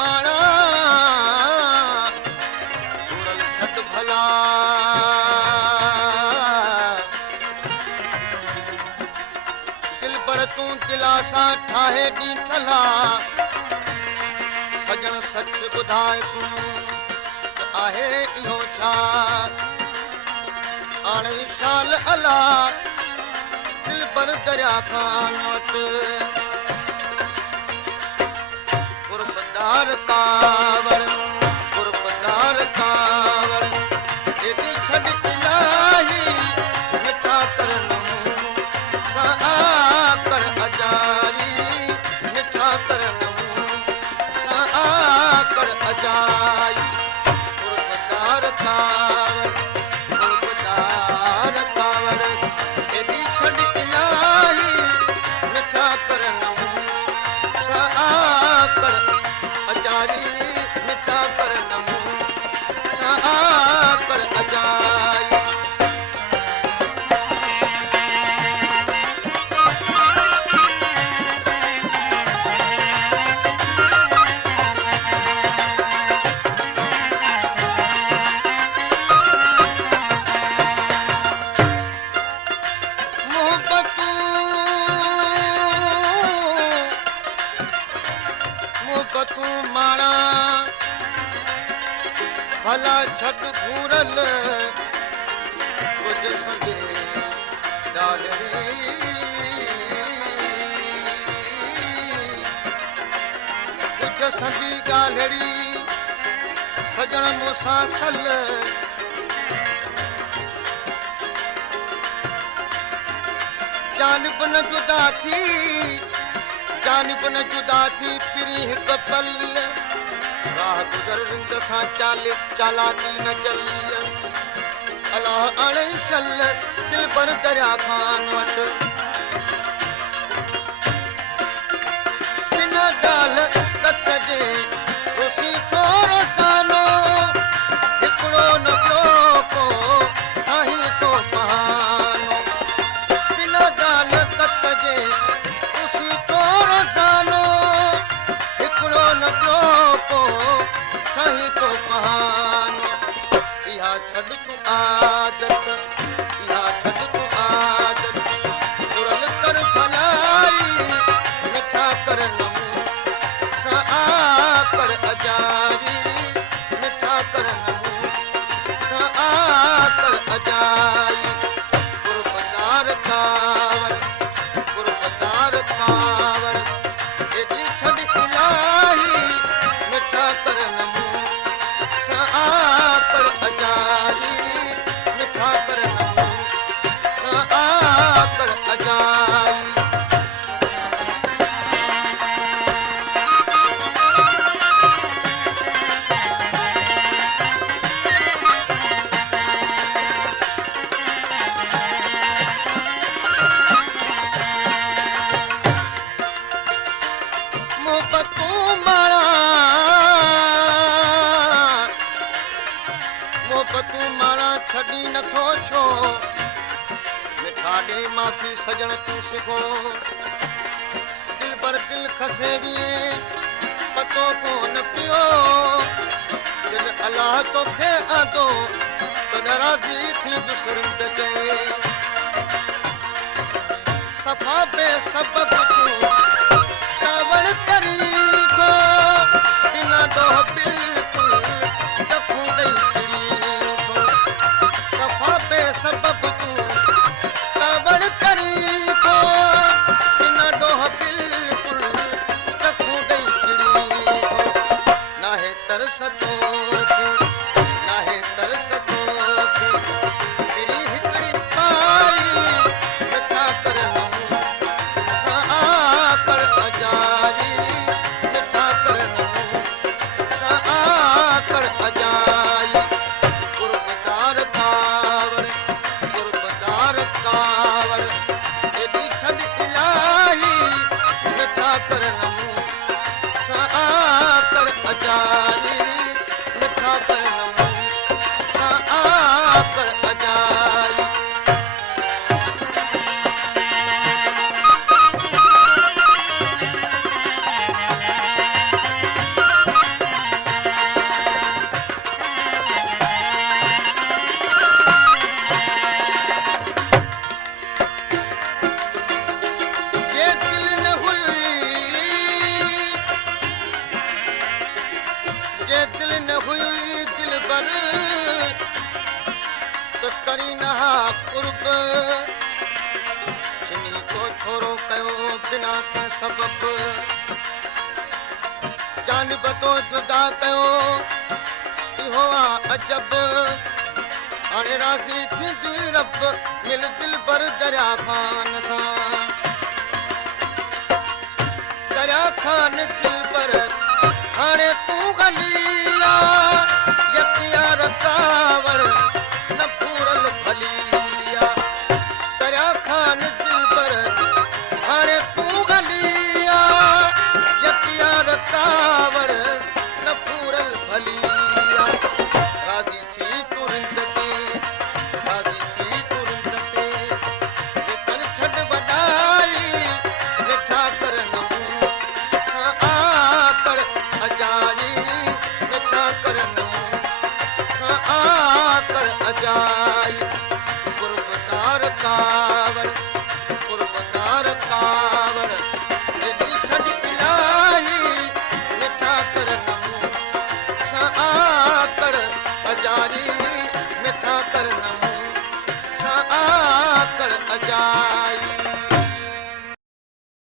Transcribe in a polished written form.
माणा घूरल छॾ भला दिल पर तूं दिला सां ठाहे ॾी थला सजण सच ॿुधाए तूं आहे इहो छा हाणे शाल अला दिल पर दरिया खान वटि गुरबदार कावड़ गुरबदार कावड़ एॾी छॾ इलाही मिठा करनूं सां कर अजारी मिठा करनूं सां कर अजाई गुरबदार कावड़ गुरबदार कावड़ एॾी छॾ इलाही मिठा करनूं सां कर अजारी मिठा करनूं सां कर अजाई मोहबतूं माणा भला छॾ घूरल कुझु सॼे ॾाढी कुझु सॼी ॻाल्हिड़ी सजण मूंसां सल जानिब न जुदा थी जानिब न जुदा थी पिरी हिकु पल राह गुज़र रिंग सां चालाकी न चल अलाह अणे शल दिल पर दरिया खान वटि बिना ॻाल्हि कट जे रुसी थोरो सानो हिकिड़ो न पियो को आही तो बहानो बिना ॻाल्हि कट जे रुसी थोरो सानो हिकिड़ो न पियो को साही तो बहानो इहा छॾ तूं आदत इहा छॾ तूं आदत घुरल कर भलाई मिठा करनूं सां कर अजारी मिठा करनूं सां कर अजाई गुरबदार कावड़ गुरबदार कावड़ एॾी छॾ इलाही मिठा करनूं सां कर अजारी मिठा करनूं सां कर अजाई मोहबतूं माणा मोहबतूं माणा छॾी नथो छो मिठा ॾे माफ़ी सजण तूं सिखो दिल पर दिल खसे बि पतो कोन पियो दिल अलाह तोखे आदो त नाराज़ी थी दुसरंद चए सफ़ा बे सबब तूं कावड़ करी को बिना डोह बिल्कुल दफ़ूं ॾेई चिड़ी को सफ़ा बे सबब तूं कावड़ करी को बिना डोह बिल्कुल दफ़ूं ॾेई चिड़ी को नाहे तरस तोखे नाहे तरस तोखे पिरी हिकिड़ी पाई मिठा करनूं सां कर तो करी नहा कुर्ब सिनी को छोरो कयो बिना के सबब जानब तो जुदा कयो इहो आ अजब हाणे राज़ी थींदी रब मिल दिल बर दरिया खान सां दरिया खान दिल बर हाणे तूं गलीला यकियार कावड़ न पूरल भलीया दरिया खान दिल बर हाणे तूं गलीला यकियार कावड़ न पूरल भलीया राज़ी थी तूं रिंद ते राज़ी थी तूं रिंद ते वितन छॾ वॾाई मिठा कर नमूं आकड़ अजाई मिठा कर नमूं आकड़ अजाई कुर्बदार कावड़ यदि छॾ इलाही मिठा कर नमूं आकड़ अजाई मिठा कर नमूं आकड़ अजाई